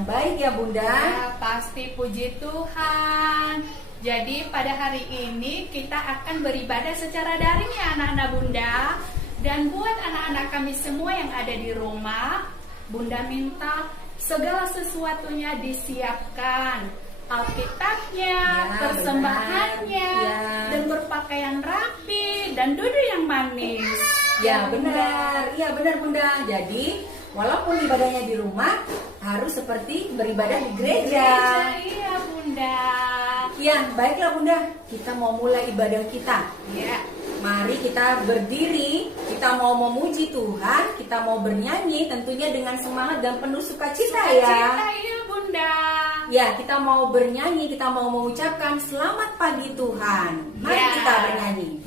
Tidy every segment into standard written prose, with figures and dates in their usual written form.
yang baik ya Bunda? Ya, pasti, puji Tuhan. Jadi pada hari ini kita akan beribadah secara daring ya anak-anak Bunda. Dan buat anak-anak kami semua yang ada di rumah, Bunda minta segala sesuatunya disiapkan. Alkitabnya, persembahannya, dan berpakaian rapi, dan duduk yang manis. Ya benar, iya benar Bunda. Jadi walaupun ibadahnya di rumah, harus seperti beribadah di gereja. Iya Bunda. Ya baiklah Bunda, kita mau mulai ibadah kita. Ya. Mari kita berdiri, kita mau memuji Tuhan, kita mau bernyanyi tentunya dengan semangat dan penuh sukacita ya. Sukacita ya Bunda. Ya, kita mau bernyanyi, kita mau mengucapkan selamat pagi Tuhan. Mari kita bernyanyi.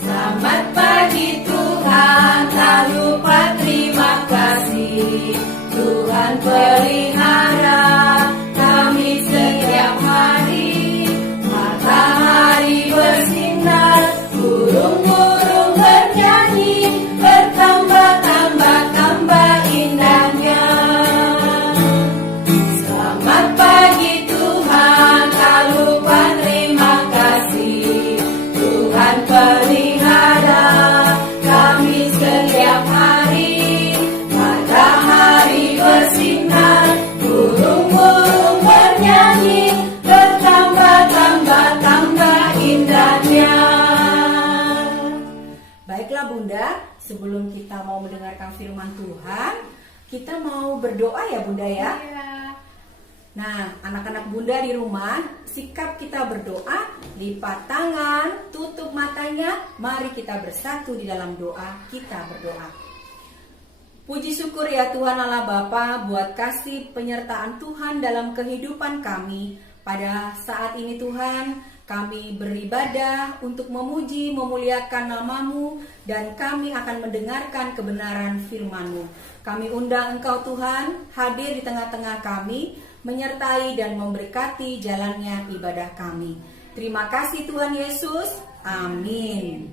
Selamat pagi Tuhan, tak lupa terima kasih. Tuhan pelihara kami setiap hari. Matahari bersinar, burung-burung bernyanyi, bertambah-tambah indahnya. Selamat pagi Tuhan, tak lupa terima kasih. Tuhan pelihara kami setiap hari. Matahari bersinar, burung-burung bernyanyi, bertambah-tambah indahnya. Baiklah Bunda, sebelum kita mau mendengarkan firman Tuhan, kita mau berdoa ya Bunda ya. Nah, anak-anak Bunda di rumah, sikap kita berdoa, lipat tangan, tutup matanya, mari kita bersatu di dalam doa, kita berdoa. Puji syukur ya Tuhan Allah Bapa buat kasih penyertaan Tuhan dalam kehidupan kami. Pada saat ini Tuhan, kami beribadah untuk memuji, memuliakan nama-Mu, dan kami akan mendengarkan kebenaran firman-Mu. Kami undang Engkau Tuhan, hadir di tengah-tengah kami, menyertai dan memberkati jalannya ibadah kami. Terima kasih Tuhan Yesus, amin.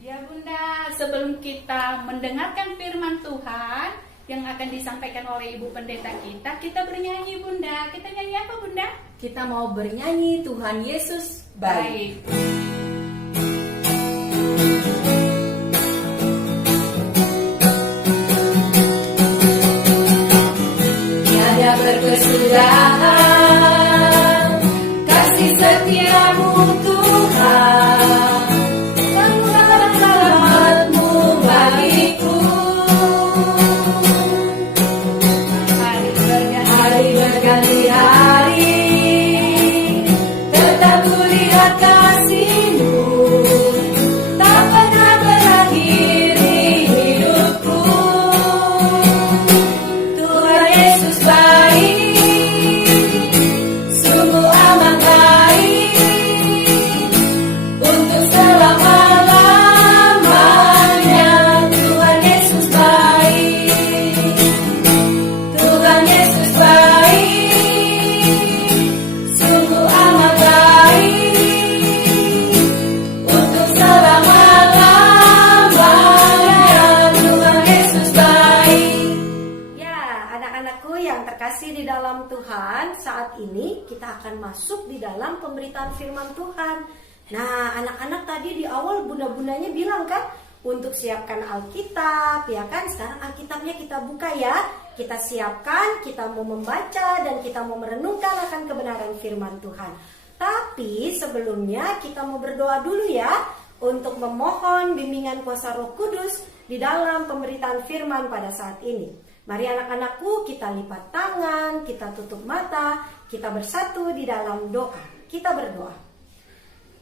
Ya Bunda, sebelum kita mendengarkan firman Tuhan yang akan disampaikan oleh Ibu Pendeta kita bernyanyi Bunda. Kita nyanyi apa Bunda? Kita mau bernyanyi Tuhan Yesus baik. Tiada berkesudahan kasih setiamu Tuhan, selamat-Mu bagiku. Hari berganti hari, tetap kulihat kasih-Mu, tak pernah berakhir di hidupku. Tuhan Yesus baik, sungguh amat baik, untuk selama-lamanya. Tuhan Yesus baik, Tuhan Yesus baik, sungguh amat baik, untuk selama-lamanya. Tuhan Yesus baik. Ya, anak-anakku yang terkasih di dalam Tuhan, saat ini kita akan masuk di dalam pemberitaan firman Tuhan. Nah, anak-anak tadi di awal bunda-bundanya bilang kan, untuk siapkan Alkitab, ya kan? Sekarang Alkitabnya kita buka ya. Kita siapkan, kita mau membaca dan kita mau merenungkan akan kebenaran firman Tuhan. Tapi sebelumnya kita mau berdoa dulu ya, untuk memohon bimbingan kuasa Roh Kudus di dalam pemberitaan firman pada saat ini. Mari anak-anakku, kita lipat tangan, kita tutup mata, kita bersatu di dalam doa. Kita berdoa.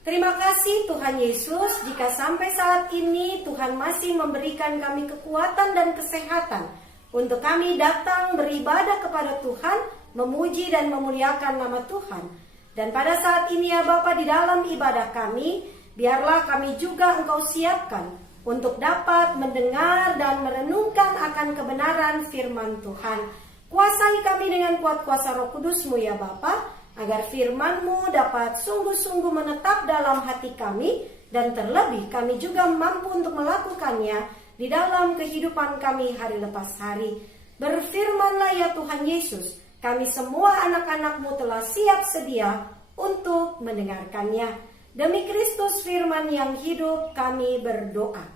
Terima kasih Tuhan Yesus, jika sampai saat ini Tuhan masih memberikan kami kekuatan dan kesehatan untuk kami datang beribadah kepada Tuhan, memuji dan memuliakan nama Tuhan. Dan pada saat ini ya Bapa, di dalam ibadah kami, biarlah kami juga Engkau siapkan untuk dapat mendengar dan merenungkan akan kebenaran firman Tuhan. Kuasai kami dengan kuat kuasa Roh Kudus-Mu ya Bapa, agar firman-Mu dapat sungguh-sungguh menetap dalam hati kami, dan terlebih kami juga mampu untuk melakukannya di dalam kehidupan kami hari lepas hari. Berfirman-Lah ya Tuhan Yesus, kami semua anak-anak-Mu telah siap sedia untuk mendengarkannya. Demi Kristus firman yang hidup kami berdoa.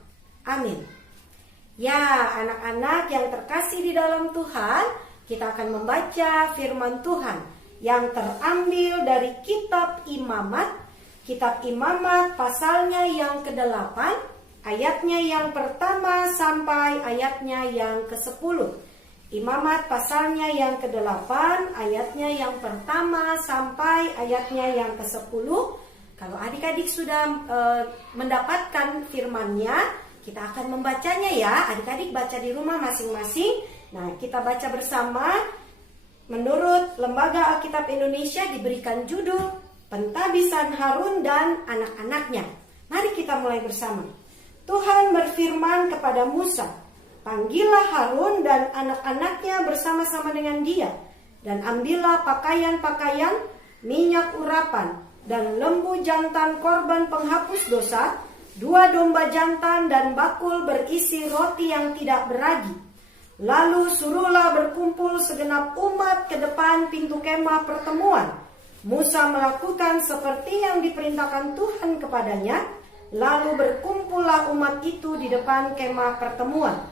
Amin. Ya, anak-anak yang terkasih di dalam Tuhan, kita akan membaca firman Tuhan yang terambil dari kitab Imamat. Kitab Imamat pasalnya yang ke-8, ayatnya yang pertama sampai ayatnya yang ke-10. Imamat pasalnya yang ke-8, ayatnya yang pertama sampai ayatnya yang ke-10. Kalau adik-adik sudah mendapatkan firman-Nya, kita akan membacanya ya. Adik-adik baca di rumah masing-masing. Nah, kita baca bersama. Menurut Lembaga Alkitab Indonesia diberikan judul Pentabisan Harun dan anak-anaknya. Mari kita mulai bersama. Tuhan berfirman kepada Musa, panggillah Harun dan anak-anaknya bersama-sama dengan dia, dan ambillah pakaian-pakaian, minyak urapan, dan lembu jantan korban penghapus dosa, 2 domba jantan dan bakul berisi roti yang tidak beragi. Lalu suruhlah berkumpul segenap umat ke depan pintu kemah pertemuan. Musa melakukan seperti yang diperintahkan Tuhan kepadanya, lalu berkumpullah umat itu di depan kemah pertemuan.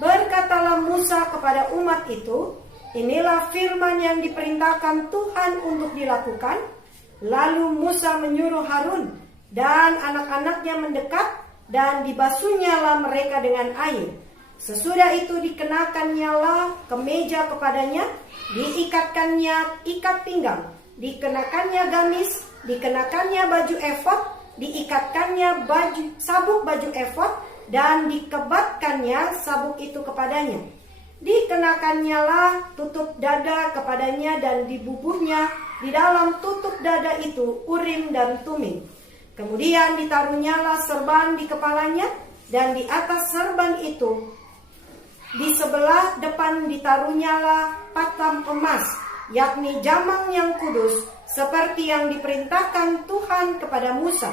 Berkatalah Musa kepada umat itu, inilah firman yang diperintahkan Tuhan untuk dilakukan. Lalu Musa menyuruh Harun dan anak-anaknya mendekat, dan dibasuhnyalah mereka dengan air. Sesudah itu dikenakannya kemeja kepadanya, diikatkannya ikat pinggang, dikenakannya gamis, dikenakannya baju efod, diikatkannya sabuk baju efod, dan dikebatkannya sabuk itu kepadanya. Dikenakannya lah tutup dada kepadanya, dan dibubuhnya di dalam tutup dada itu Urim dan Tumim. Kemudian ditaruhnyalah serban di kepalanya, dan di atas serban itu di sebelah depan ditaruhnyalah patam emas, yakni jamang yang kudus, seperti yang diperintahkan Tuhan kepada Musa.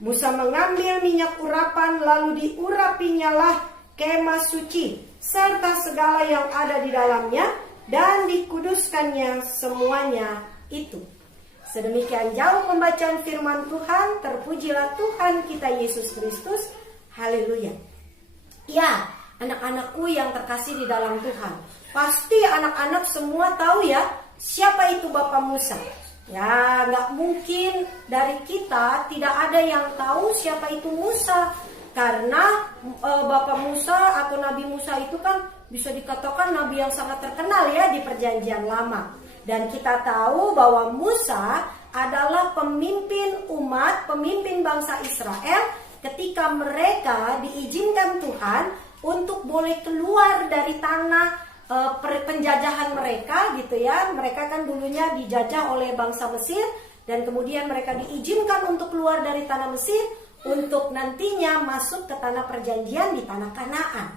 Musa mengambil minyak urapan, lalu diurapinya kemah suci, serta segala yang ada di dalamnya, dan dikuduskannya semuanya itu. Sedemikian jauh pembacaan firman Tuhan. Terpujilah Tuhan kita Yesus Kristus. Haleluya. Ya, anak-anakku yang terkasih di dalam Tuhan, pasti anak-anak semua tahu ya, siapa itu Bapak Musa. Ya, nggak mungkin dari kita tidak ada yang tahu siapa itu Musa. Karena Bapak Musa atau Nabi Musa itu kan bisa dikatakan nabi yang sangat terkenal ya di Perjanjian Lama. Dan kita tahu bahwa Musa adalah pemimpin umat, pemimpin bangsa Israel ketika mereka diizinkan Tuhan untuk boleh keluar dari tanah penjajahan mereka gitu ya. Mereka kan dulunya dijajah oleh bangsa Mesir, dan kemudian mereka diizinkan untuk keluar dari tanah Mesir untuk nantinya masuk ke tanah perjanjian di tanah Kanaan.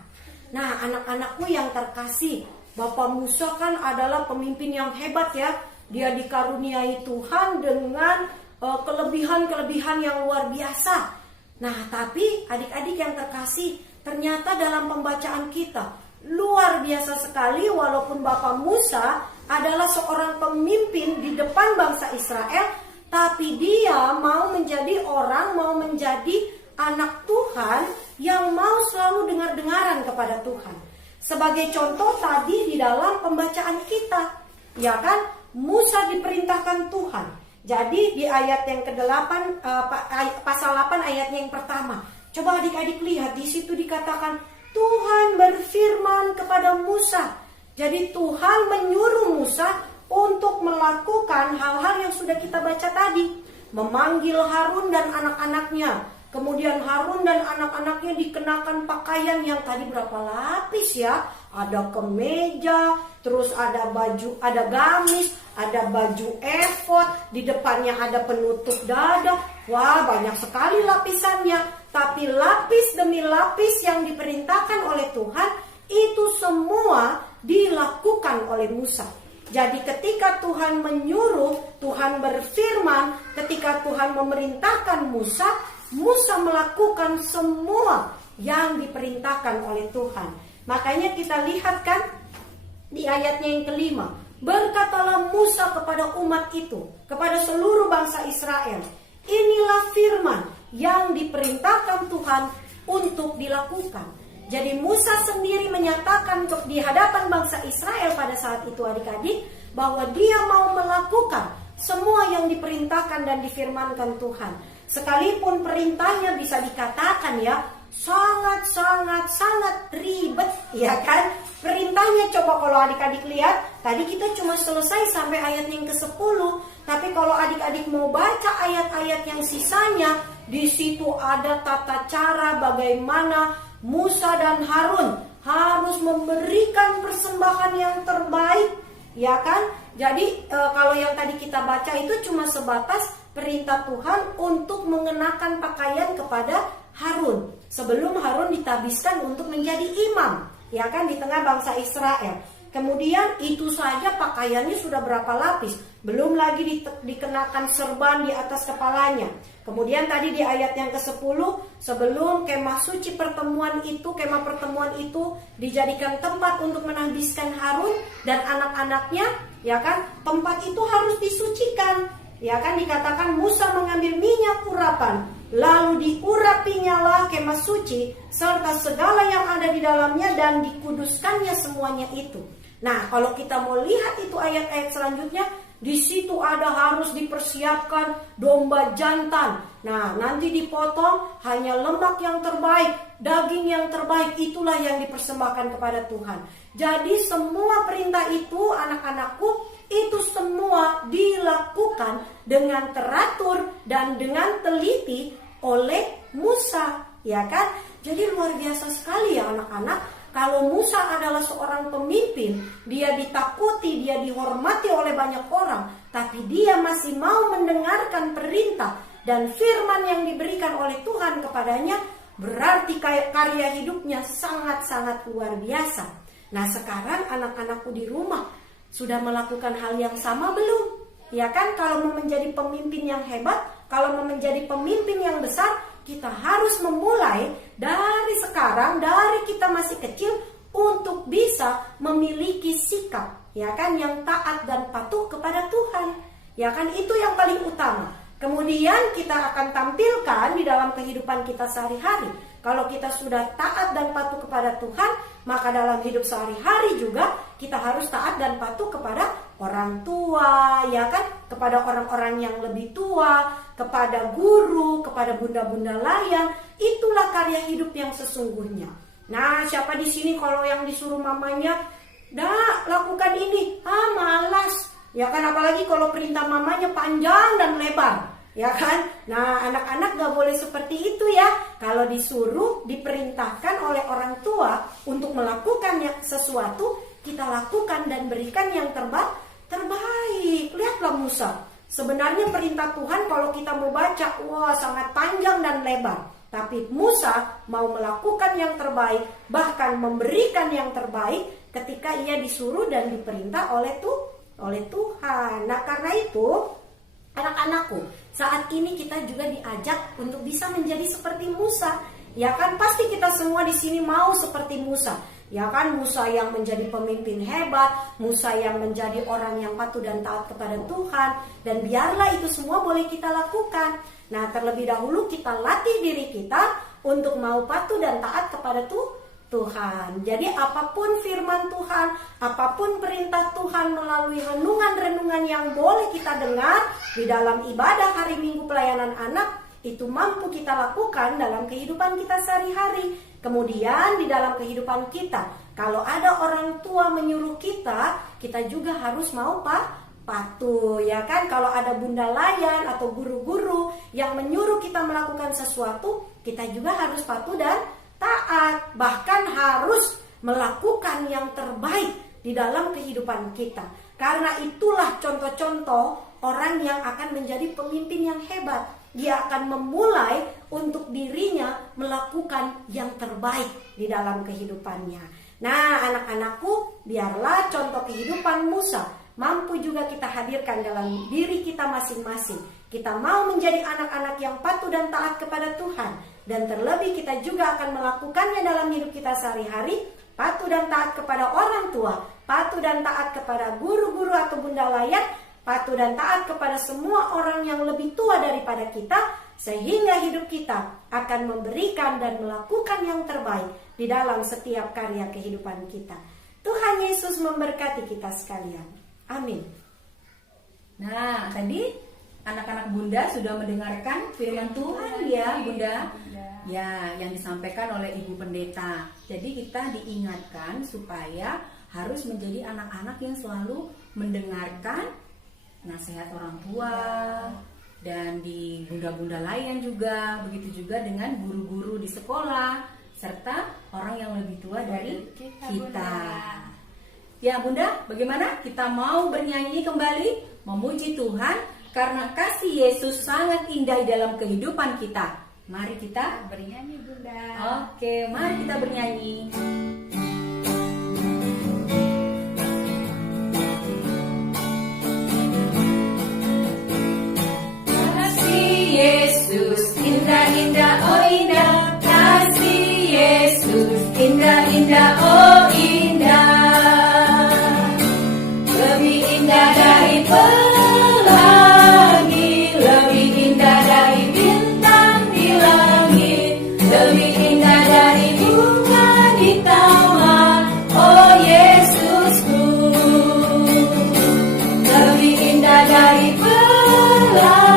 Nah, anak-anakku yang terkasih, Bapak Musa kan adalah pemimpin yang hebat ya. Dia dikaruniai Tuhan dengan kelebihan-kelebihan yang luar biasa. Nah, tapi adik-adik yang terkasih, ternyata dalam pembacaan kita luar biasa sekali. Walaupun Bapak Musa adalah seorang pemimpin di depan bangsa Israel, tapi dia mau menjadi orang, mau menjadi anak Tuhan yang mau selalu dengar-dengaran kepada Tuhan. Sebagai contoh tadi di dalam pembacaan kita, ya kan, Musa diperintahkan Tuhan. Jadi di ayat yang ke-8, pasal 8 ayatnya yang pertama. Coba adik-adik lihat, di situ dikatakan Tuhan berfirman kepada Musa. Jadi Tuhan menyuruh Musa untuk melakukan hal-hal yang sudah kita baca tadi. Memanggil Harun dan anak-anaknya. Kemudian Harun dan anak-anaknya dikenakan pakaian yang tadi berapa lapis ya? Ada kemeja, terus ada baju, ada gamis, ada baju efod, di depannya ada penutup dada. Wah, banyak sekali lapisannya. Tapi lapis demi lapis yang diperintahkan oleh Tuhan, itu semua dilakukan oleh Musa. Jadi ketika Tuhan menyuruh, Tuhan berfirman, ketika Tuhan memerintahkan Musa, Musa melakukan semua yang diperintahkan oleh Tuhan. Makanya kita lihat kan di ayatnya yang kelima, berkatalah Musa kepada umat itu, kepada seluruh bangsa Israel, inilah firman yang diperintahkan Tuhan untuk dilakukan. Jadi Musa sendiri menyatakan di hadapan bangsa Israel pada saat itu adik-adik, bahwa dia mau melakukan semua yang diperintahkan dan difirmankan Tuhan. Sekalipun perintahnya bisa dikatakan ya, sangat ribet ya kan. Perintahnya coba kalau adik-adik lihat, tadi kita cuma selesai sampai ayat yang ke-10. Tapi kalau adik-adik mau baca ayat-ayat yang sisanya, di situ ada tata cara bagaimana Musa dan Harun harus memberikan persembahan yang terbaik, ya kan? Jadi kalau yang tadi kita baca itu cuma sebatas perintah Tuhan untuk mengenakan pakaian kepada Harun sebelum Harun ditabiskan untuk menjadi imam, ya kan, di tengah bangsa Israel. Kemudian itu saja pakaiannya sudah berapa lapis, belum lagi dikenakan serban di atas kepalanya. Kemudian tadi di ayat yang ke-10, sebelum kemah suci pertemuan itu dijadikan tempat untuk menahbiskan Harun dan anak-anaknya, ya kan, tempat itu harus disucikan, ya kan, dikatakan Musa mengambil minyak urapan, lalu diurapinya kemah suci serta segala yang ada di dalamnya dan dikuduskannya semuanya itu. Nah, kalau kita mau lihat itu ayat-ayat selanjutnya, di situ ada harus dipersiapkan domba jantan. Nah, nanti dipotong hanya lemak yang terbaik, daging yang terbaik, itulah yang dipersembahkan kepada Tuhan. Jadi semua perintah itu anak-anakku, itu semua dilakukan dengan teratur dan dengan teliti oleh Musa, ya kan? Jadi luar biasa sekali ya anak-anak. Kalau Musa adalah seorang pemimpin, dia ditakuti, dia dihormati oleh banyak orang, tapi dia masih mau mendengarkan perintah dan firman yang diberikan oleh Tuhan kepadanya, berarti karya hidupnya sangat-sangat luar biasa. Nah, sekarang anak-anakku di rumah sudah melakukan hal yang sama belum? Ya kan, kalau mau menjadi pemimpin yang hebat, kalau mau menjadi pemimpin yang besar, kita harus memulai dari sekarang, dari kita masih kecil, untuk bisa memiliki sikap, ya kan, yang taat dan patuh kepada Tuhan. Ya kan, itu yang paling utama. Kemudian kita akan tampilkan di dalam kehidupan kita sehari-hari. Kalau kita sudah taat dan patuh kepada Tuhan, maka dalam hidup sehari-hari juga kita harus taat dan patuh kepada orang tua, ya kan, kepada orang-orang yang lebih tua, kepada guru, kepada bunda-bunda layan. Itulah karya hidup yang sesungguhnya. Nah, siapa di sini kalau yang disuruh mamanya, "Dah, lakukan ini." Malas. Ya kan, apalagi kalau perintah mamanya panjang dan lebar, ya kan? Nah, anak-anak gak boleh seperti itu ya. Kalau disuruh, diperintahkan oleh orang tua untuk melakukan sesuatu, kita lakukan dan berikan yang terbaik. Lihatlah Musa. Sebenarnya perintah Tuhan kalau kita mau baca, sangat panjang dan lebar. Tapi Musa mau melakukan yang terbaik, bahkan memberikan yang terbaik ketika ia disuruh dan diperintah oleh Tuhan. Nah, karena itu anak-anakku, saat ini kita juga diajak untuk bisa menjadi seperti Musa. Ya kan, pasti kita semua di sini mau seperti Musa. Ya kan, Musa yang menjadi pemimpin hebat, Musa yang menjadi orang yang patuh dan taat kepada Tuhan. Dan biarlah itu semua boleh kita lakukan. Nah, terlebih dahulu kita latih diri kita untuk mau patuh dan taat kepada Tuhan. Jadi apapun firman Tuhan, apapun perintah Tuhan melalui renungan-renungan yang boleh kita dengar di dalam ibadah hari Minggu pelayanan anak, itu mampu kita lakukan dalam kehidupan kita sehari-hari. Kemudian di dalam kehidupan kita, kalau ada orang tua menyuruh kita, kita juga harus mau patuh, ya kan? Kalau ada bunda layan atau guru-guru yang menyuruh kita melakukan sesuatu, kita juga harus patuh dan taat, bahkan harus melakukan yang terbaik di dalam kehidupan kita. Karena itulah contoh-contoh orang yang akan menjadi pemimpin yang hebat. Dia akan memulai untuk dirinya melakukan yang terbaik di dalam kehidupannya. Nah, anak-anakku, biarlah contoh kehidupan Musa mampu juga kita hadirkan dalam diri kita masing-masing. Kita mau menjadi anak-anak yang patuh dan taat kepada Tuhan. Dan terlebih kita juga akan melakukannya dalam hidup kita sehari-hari. Patuh dan taat kepada orang tua, patuh dan taat kepada guru-guru atau bunda layak, patuh dan taat kepada semua orang yang lebih tua daripada kita, sehingga hidup kita akan memberikan dan melakukan yang terbaik di dalam setiap karya kehidupan kita. Tuhan Yesus memberkati kita sekalian. Amin. Nah, tadi anak-anak Bunda sudah mendengarkan firman Tuhan ya, Bunda. Ya, yang disampaikan oleh Ibu Pendeta. Jadi kita diingatkan supaya harus menjadi anak-anak yang selalu mendengarkan nasihat orang tua dan di bunda-bunda lain juga. Begitu juga dengan guru-guru di sekolah serta orang yang lebih tua dari kita. Ya Bunda, bagaimana? Kita mau bernyanyi kembali, memuji Tuhan karena kasih Yesus sangat indah dalam kehidupan kita. Mari kita bernyanyi Bunda. Oke, mari kita bernyanyi. Kasih Yesus indah-indah, oh indah. Kasih Yesus indah-indah, oh indah. Lebih indah dari pelangi, lebih indah dari bintang di langit, lebih indah dari bunga di taman, oh Yesusku. Lebih indah dari pelangi,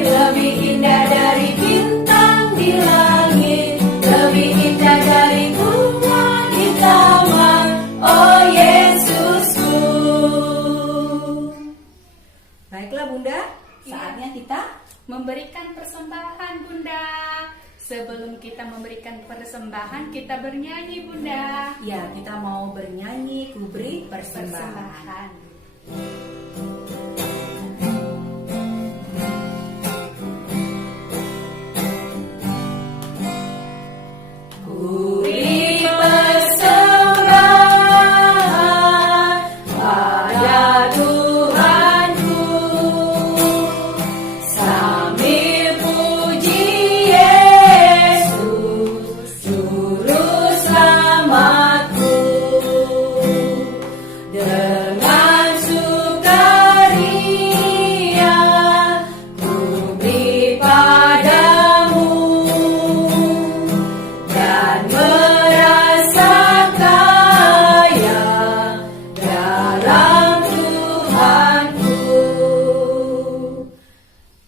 lebih indah dari bintang di langit, lebih indah dari bunga di taman, oh Yesusku. Baiklah Bunda, saatnya kita Memberikan persembahan Bunda. Sebelum kita memberikan persembahan, kita bernyanyi Bunda. ya kita mau bernyanyi kuberi persembahan. Kuberi persembahan pada Tuhanku, sambil puji Yesus Juru Selamatku. Dengan sukaria ku beri padamu dan merasa kaya dalam Tuhanku.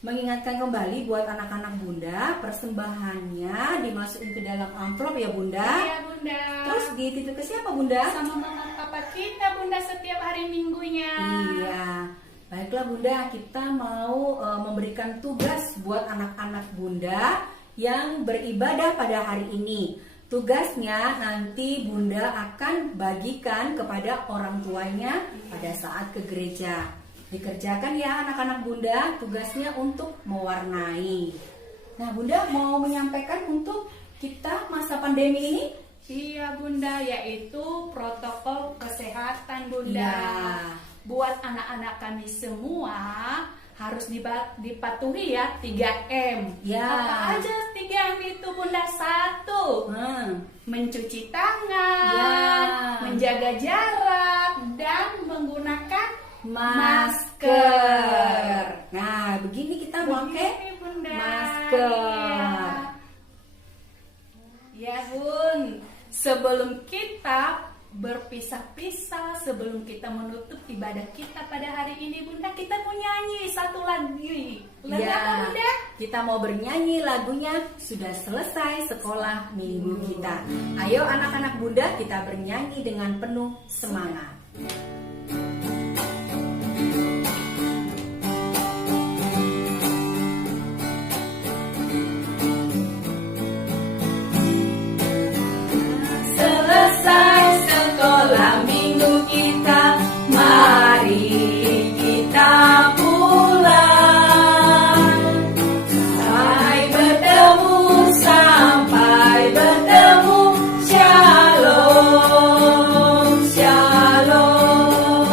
Mengingatkan kembali buat anak-anak Bunda, persembahannya dimasukin ke dalam amplop ya Bunda. Iya Bunda. Terus dititip ke siapa Bunda? Sama mama papa kita Bunda setiap hari minggunya. Iya. Baiklah Bunda, kita mau memberikan tugas buat anak-anak Bunda yang beribadah pada hari ini. Tugasnya nanti Bunda akan bagikan kepada orang tuanya pada saat ke gereja. Dikerjakan ya anak-anak Bunda, tugasnya untuk mewarnai. Nah Bunda mau menyampaikan untuk kita masa pandemi ini? Iya Bunda, yaitu protokol kesehatan Bunda. Iya. Buat anak-anak kami semua harus dipatuhi ya 3M. Ya. Apa aja 3M itu Bunda? 1. Mencuci tangan, Ya. menjaga jarak, dan menggunakan masker. Nah, begini kita pakai Begini, Bunda. masker. Ya Bun, sebelum kita berpisah-pisah, sebelum kita menutup ibadah kita pada hari ini Bunda, kita mau nyanyi satu lagi. Lagu apa Bunda? Kita mau bernyanyi lagunya Sudah Selesai Sekolah Minggu Kita. Ayo anak-anak Bunda, kita bernyanyi dengan penuh semangat. Selesai sekolah minggu kita, mari kita pulang. Sampai bertemu, shalom, shalom.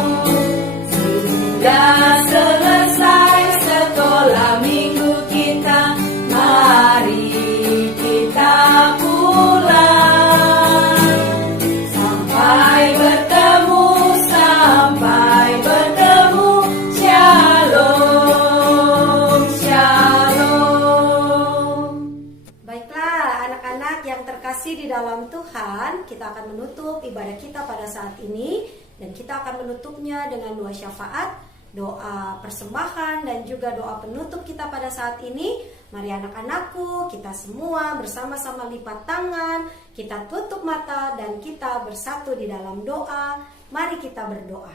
yang terkasih di dalam Tuhan, kita akan menutup ibadah kita pada saat ini, dan kita akan menutupnya dengan doa syafaat, doa persembahan, dan juga doa penutup kita pada saat ini. Mari anak-anakku, kita semua bersama-sama lipat tangan, kita tutup mata, dan kita bersatu di dalam doa. Mari kita berdoa.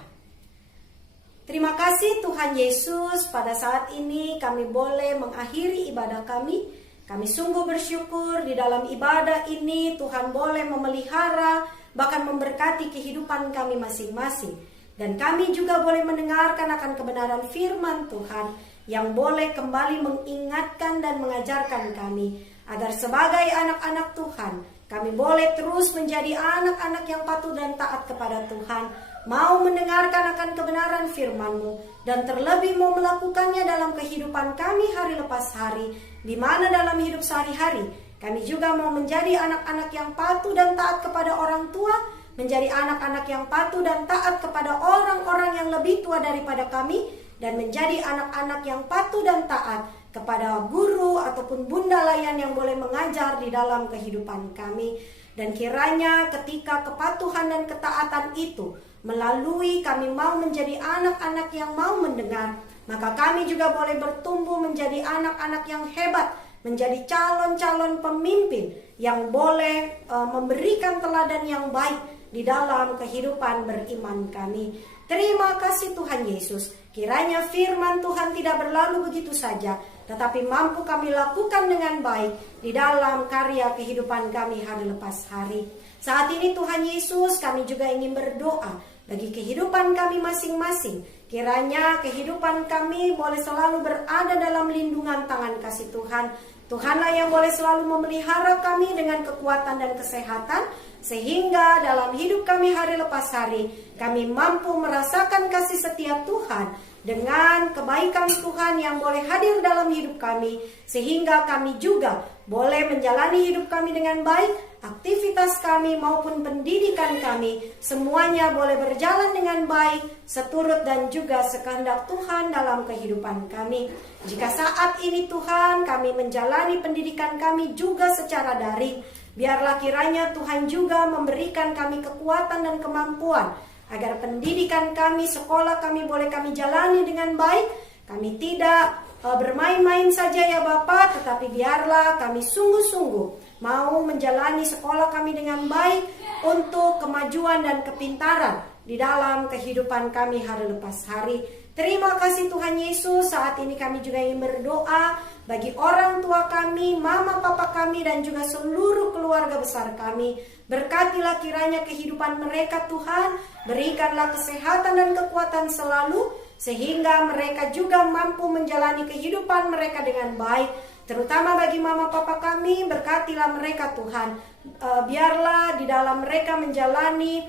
Terima kasih Tuhan Yesus, pada saat ini kami boleh mengakhiri ibadah kami. Kami sungguh bersyukur di dalam ibadah ini Tuhan boleh memelihara, bahkan memberkati kehidupan kami masing-masing. Dan kami juga boleh mendengarkan akan kebenaran firman Tuhan yang boleh kembali mengingatkan dan mengajarkan kami, agar sebagai anak-anak Tuhan, kami boleh terus menjadi anak-anak yang patuh dan taat kepada Tuhan, mau mendengarkan akan kebenaran firman-Mu, dan terlebih mau melakukannya dalam kehidupan kami hari lepas hari, di mana dalam hidup sehari-hari kami juga mau menjadi anak-anak yang patuh dan taat kepada orang tua, menjadi anak-anak yang patuh dan taat kepada orang-orang yang lebih tua daripada kami, dan menjadi anak-anak yang patuh dan taat kepada guru ataupun bunda layan yang boleh mengajar di dalam kehidupan kami. Dan kiranya ketika kepatuhan dan ketaatan itu melalui kami mau menjadi anak-anak yang mau mendengar, maka kami juga boleh bertumbuh menjadi anak-anak yang hebat, menjadi calon-calon pemimpin yang boleh memberikan teladan yang baik di dalam kehidupan beriman kami. Terima kasih Tuhan Yesus. Kiranya firman Tuhan tidak berlalu begitu saja, tetapi mampu kami lakukan dengan baik di dalam karya kehidupan kami hari lepas hari. Saat ini Tuhan Yesus, kami juga ingin berdoa bagi kehidupan kami masing-masing. Kiranya kehidupan kami boleh selalu berada dalam lindungan tangan kasih Tuhan. Tuhanlah yang boleh selalu memelihara kami dengan kekuatan dan kesehatan, sehingga dalam hidup kami hari lepas hari, kami mampu merasakan kasih setia Tuhan dengan kebaikan Tuhan yang boleh hadir dalam hidup kami, sehingga kami juga boleh menjalani hidup kami dengan baik. Aktivitas kami maupun pendidikan kami semuanya boleh berjalan dengan baik, seturut dan juga sekehendak Tuhan dalam kehidupan kami. Jika saat ini Tuhan kami menjalani pendidikan kami juga secara daring, biarlah kiranya Tuhan juga memberikan kami kekuatan dan kemampuan agar pendidikan kami, sekolah kami boleh kami jalani dengan baik. Kami tidak bermain-main saja ya Bapa, tetapi biarlah kami sungguh-sungguh mau menjalani sekolah kami dengan baik untuk kemajuan dan kepintaran di dalam kehidupan kami hari lepas hari. Terima kasih Tuhan Yesus. Saat ini kami juga ingin berdoa bagi orang tua kami, mama papa kami, dan juga seluruh keluarga besar kami. Berkatilah kiranya kehidupan mereka Tuhan, berikanlah kesehatan dan kekuatan selalu, sehingga mereka juga mampu menjalani kehidupan mereka dengan baik. Terutama bagi mama papa kami, berkatilah mereka Tuhan. Biarlah di dalam mereka menjalani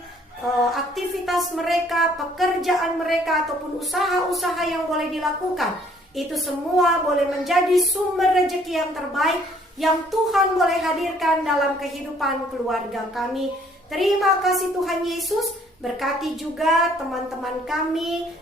aktivitas mereka, pekerjaan mereka, ataupun usaha-usaha yang boleh dilakukan, itu semua boleh menjadi sumber rezeki yang terbaik yang Tuhan boleh hadirkan dalam kehidupan keluarga kami. Terima kasih Tuhan Yesus. Berkati juga teman-teman kami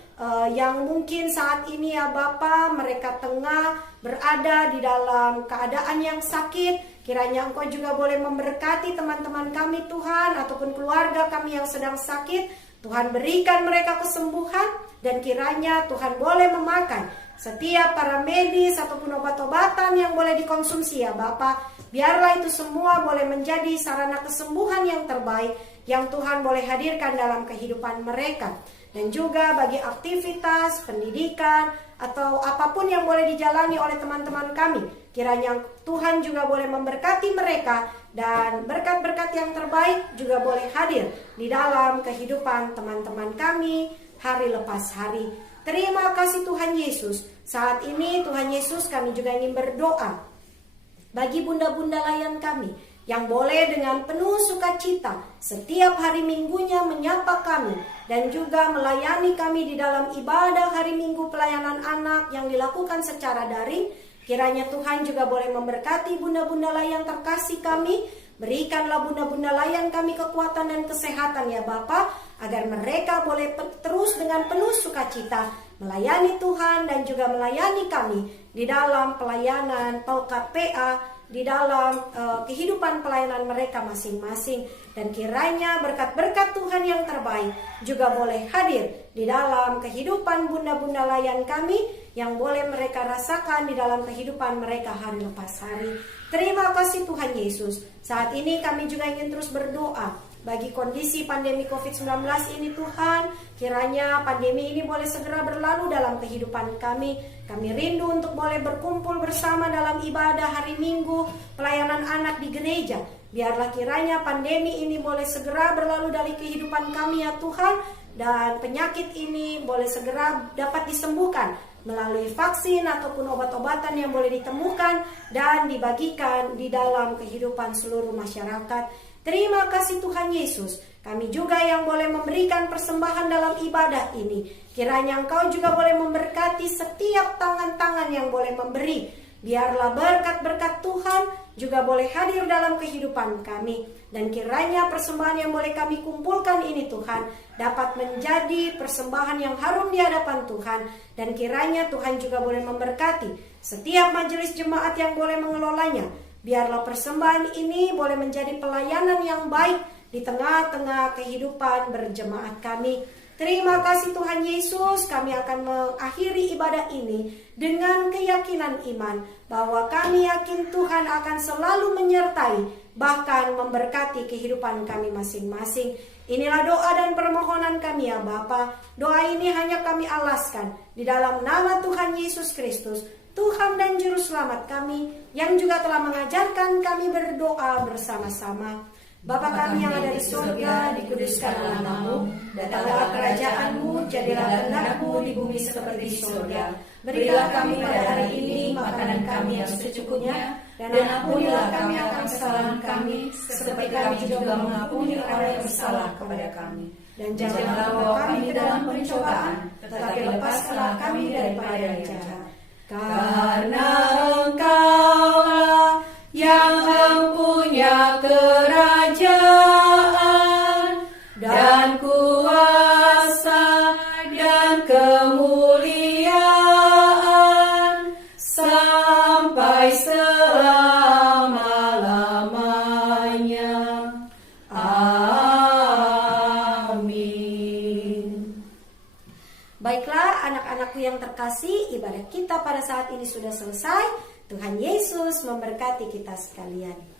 yang mungkin saat ini ya Bapa, mereka tengah berada di dalam keadaan yang sakit. Kiranya Engkau juga boleh memberkati teman-teman kami Tuhan, ataupun keluarga kami yang sedang sakit. Tuhan berikan mereka kesembuhan, dan kiranya Tuhan boleh memakai setiap para medis ataupun obat-obatan yang boleh dikonsumsi ya Bapa. Biarlah itu semua boleh menjadi sarana kesembuhan yang terbaik yang Tuhan boleh hadirkan dalam kehidupan mereka. Dan juga bagi aktivitas, pendidikan, atau apapun yang boleh dijalani oleh teman-teman kami, kiranya Tuhan juga boleh memberkati mereka, dan berkat-berkat yang terbaik juga boleh hadir di dalam kehidupan teman-teman kami hari lepas hari. Terima kasih Tuhan Yesus. Saat ini Tuhan Yesus, kami juga ingin berdoa bagi bunda-bunda layan kami yang boleh dengan penuh sukacita setiap hari minggunya menyapa kami dan juga melayani kami di dalam ibadah hari Minggu pelayanan anak yang dilakukan secara daring. Kiranya Tuhan juga boleh memberkati bunda-bunda layan terkasih kami. Berikanlah bunda-bunda layan kami kekuatan dan kesehatan ya Bapa, agar mereka boleh terus dengan penuh sukacita melayani Tuhan dan juga melayani kami di dalam pelayanan Pelkat PA di dalam kehidupan pelayanan mereka masing-masing. Dan kiranya berkat-berkat Tuhan yang terbaik juga boleh hadir di dalam kehidupan bunda-bunda layan kami, yang boleh mereka rasakan di dalam kehidupan mereka hari lepas hari. Terima kasih Tuhan Yesus. Saat ini kami juga ingin terus berdoa bagi kondisi pandemi COVID-19 ini Tuhan. Kiranya pandemi ini boleh segera berlalu dalam kehidupan kami. Kami rindu untuk boleh berkumpul bersama dalam ibadah hari Minggu, pelayanan anak di gereja. Biarlah kiranya pandemi ini boleh segera berlalu dari kehidupan kami ya Tuhan. Dan penyakit ini boleh segera dapat disembuhkan melalui vaksin ataupun obat-obatan yang boleh ditemukan dan dibagikan di dalam kehidupan seluruh masyarakat. Terima kasih Tuhan Yesus. Kami juga yang boleh memberikan persembahan dalam ibadah ini. Kiranya Engkau juga boleh memberkati setiap tangan-tangan yang boleh memberi. Biarlah berkat-berkat Tuhan juga boleh hadir dalam kehidupan kami. Dan kiranya persembahan yang boleh kami kumpulkan ini Tuhan dapat menjadi persembahan yang harum di hadapan Tuhan. Dan kiranya Tuhan juga boleh memberkati setiap majelis jemaat yang boleh mengelolanya. Biarlah persembahan ini boleh menjadi pelayanan yang baik di tengah-tengah kehidupan berjemaat kami. Terima kasih Tuhan Yesus. Kami akan mengakhiri ibadah ini dengan keyakinan iman bahwa kami yakin Tuhan akan selalu menyertai, bahkan memberkati kehidupan kami masing-masing. Inilah doa dan permohonan kami ya Bapa. Doa ini hanya kami alaskan di dalam nama Tuhan Yesus Kristus, Tuhan dan Juru Selamat kami, yang juga telah mengajarkan kami berdoa bersama-sama. Bapa kami yang ada di surga, dikuduskanlah namamu, datanglah kerajaanmu, jadilah kehendak-Mu di bumi seperti di surga. Berilah kami pada hari ini makanan kami yang secukupnya, dan ampunilah kami akan kesalahan kami, seperti kami juga mengampuni orang yang bersalah kepada kami. Dan janganlah bawa kami ke dalam pencobaan, tetapi lepaskanlah kami daripada yang jahat. Karena Engkaulah yang mempunyai kerajaan dan kuasa dan kemuliaan sampai selama-lamanya. Amin. Baiklah anak-anakku yang terkasih, ibadah kita pada saat ini sudah selesai. Tuhan Yesus memberkati kita sekalian.